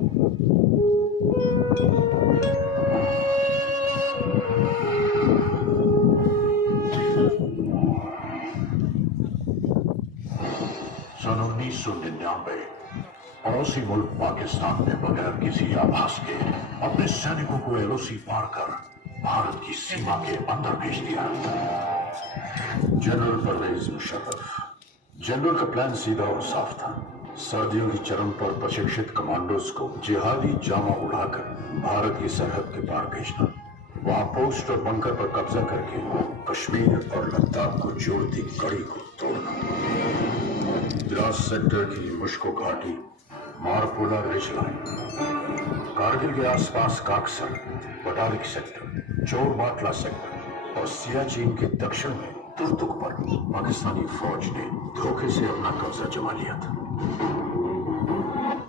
सन 1999 पड़ोसी मुल्क पाकिस्तान ने बगैर किसी आभास के अपने सैनिकों को एलओसी पार कर भारत की सीमा के अंदर भेज दिया। जनरल परवेज मुशर्रफ। जनरल का प्लान सीधा और साफ था। सर्दियों की चरम पर प्रशिक्षित कमांडोज को जिहादी जामा उड़ाकर भारत की सरहद के पार भेजना, वहां पोस्ट और बंकर पर कब्जा करके कश्मीर और लद्दाख को जोड़ती कड़ी को तोड़ना। द्रास सेक्टर की मुश्को घाटी, मारपोला रिज लाइन, कारगिल के आसपास काकसर, बटालिक सेक्टर, चोरबाटला सेक्टर और सियाचिन के दक्षिण में तुर्तुक पर पाकिस्तानी फौज ने धोखे से अपना कब्जा जमा लिया था।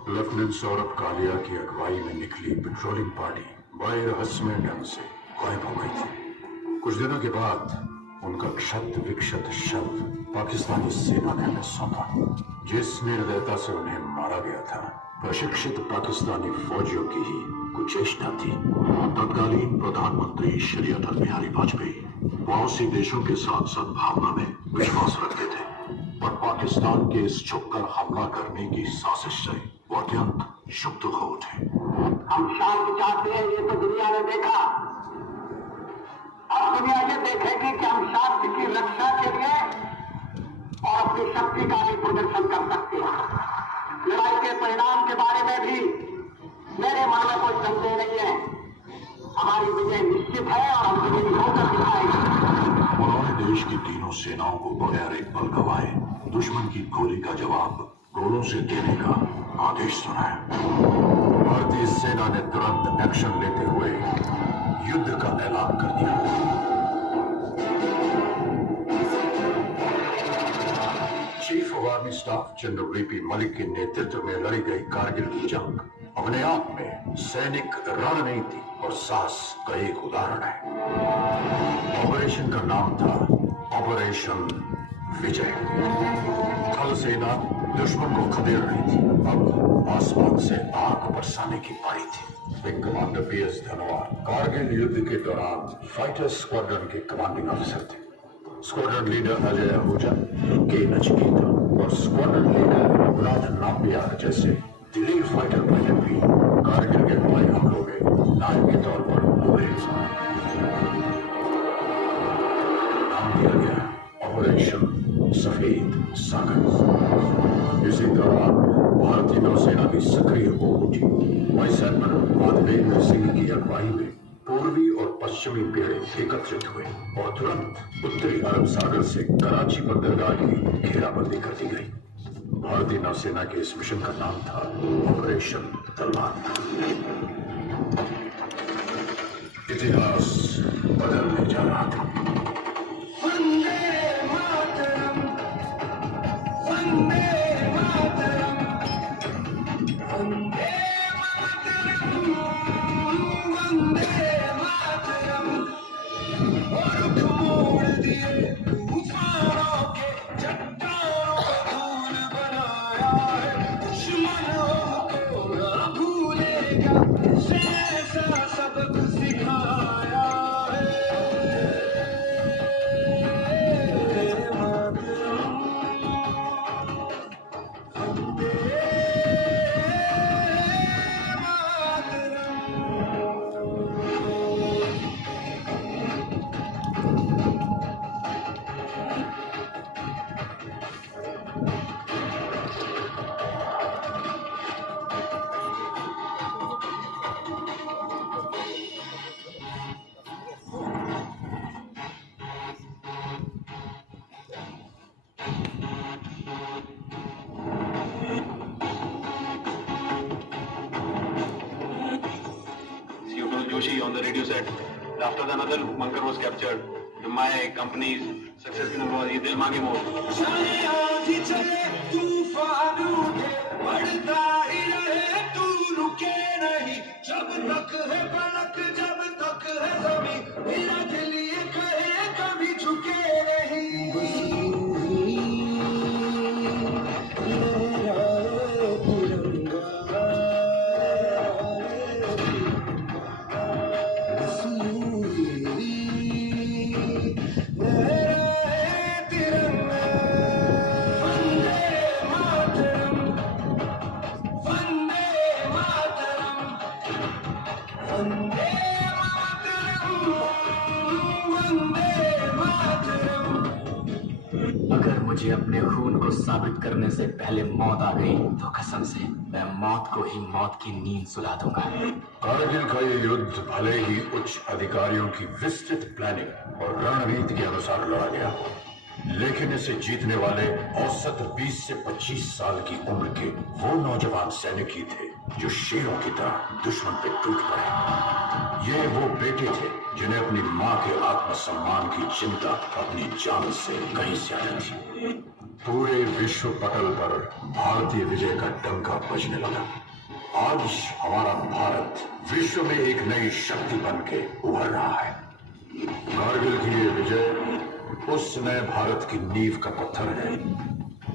लेफ्टिनेंट सौरभ कालिया की अगुवाई में निकली पेट्रोलिंग पार्टी बड़े रहस्यमय ढंग से गायब हो गई थी। कुछ दिनों के बाद उनका क्षत विक्षत शव पाकिस्तानी सेना ने हमें सौंपा, जिस निर्दयता से उन्हें मारा गया था प्रशिक्षित पाकिस्तानी फौजियों की ही कुचेष्टा थी। तत्कालीन प्रधानमंत्री श्री अटल बिहारी वाजपेयी पड़ोसी देशों के साथ सद्भावना में विश्वास रखते थे, पर पाकिस्तान के इस छुपकर हमला करने की साजिश से वो अत्यंत क्षुब्ध हो उठे। हम शांति चाहते हैं, ये तो दुनिया ने देखा। अब दुनिया ये देखेगी कि हम शांति की रक्षा के लिए और अपनी शक्ति का भी प्रदर्शन कर सकते हैं। लड़ाई के परिणाम के बारे में भी मेरे मन में कोई संदेह नहीं है। हमारी विजय निश्चित है और हम विजयी होकर दिखाएंगे। उन्होंने देश की तीनों सेनाओं को बगैर एक पल गवाए दुश्मन की गोली का जवाब गोलों से देने का आदेश सुनाया। भारतीय सेना ने तुरंत एक्शन लेते हुए युद्ध का ऐलान कर दिया। Chief of army staff general VP Malik के नेतृत्व में लड़ी गई कारगिल की जंग अपने आप में सैनिक रणनीति और साहस का एक उदाहरण है। ऑपरेशन का नाम था ऑपरेशन विजय। थल सेना दुश्मन को खदेड़ रही थी, अब आसमान से आग बरसाने की पारी थी। Wing commander PS Dhanoa Kargil युद्ध के दौरान फाइटर स्क्वाड्रन के कमांडिंग ऑफिसर थे। स्क्वाड्रन लीडर अजय आहूजा, के नचिकेता और स्क्वाड्रन लीडर रघुनाथ नाम्बियार जैसे दिलीर फाइटर पायलट भी कारगिल के हवाई हमलों में नायक के तौर पर उभरे। नाम दिया गया ऑपरेशन सफेद सागर। इसी दौरान भारतीय नौसेना भी सक्रिय हो उठी। वाइस एडमिरल माधवेंद्र सिंह की अगुवाई में पूर्वी और पश्चिमी बेड़े एकत्रित हुए और तुरंत उत्तरी अरब सागर से कराची बंदरगाह की घेराबंदी कर दी गई। भारतीय नौसेना के इस मिशन का नाम था ऑपरेशन तलवार। इतिहास बदलने जा रहा था। On the radio set, after another bunker was captured, my company's success was Dil Mange More. अगर मुझे अपने खून को साबित करने से पहले मौत आ गई तो कसम से मैं मौत को ही मौत की नींद सुला दूंगा। कारगिल का ये युद्ध भले ही उच्च अधिकारियों की विस्तृत प्लानिंग और रणनीति के अनुसार लड़ा गया, लेकिन इसे जीतने वाले औसत 20 से 25 साल की उम्र के वो नौजवान सैनिक ही थे जो शेरों की तरह दुश्मन पे टूट पड़े। ये वो बेटे थे जिन्हें अपनी माँ के आत्मसम्मान की चिंता अपनी जान से कहीं ज्यादा थी। पूरे विश्व पटल पर भारतीय विजय का डंका बजने लगा। आज हमारा भारत विश्व में एक नई शक्ति बन के उभर रहा है। कारगिल की ये विजय उस नए भारत की नींव का पत्थर है,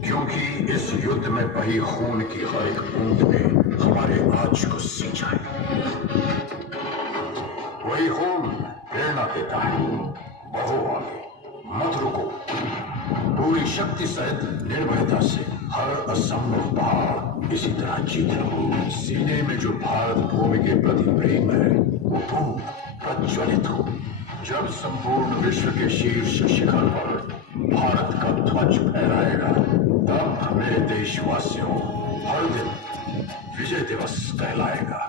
क्योंकि इस युद्ध में बही खून की हर एक बूंद ने हमारे आज को सींचा है। वही खून प्रेरणा देता है, बढ़ो आगे, मत रुको, पूरी शक्ति सहित निर्भयता से हर असंभव पहाड़ इसी तरह जीत लो। सीने में जो भारत भूमि के प्रति प्रेम है वो खूब प्रज्वलित हो। जब संपूर्ण विश्व के शीर्ष शिखर पर भारत का ध्वज फहराएगा, तब मेरे देशवासियों हर दिन विजय दिवस कहलाएगा।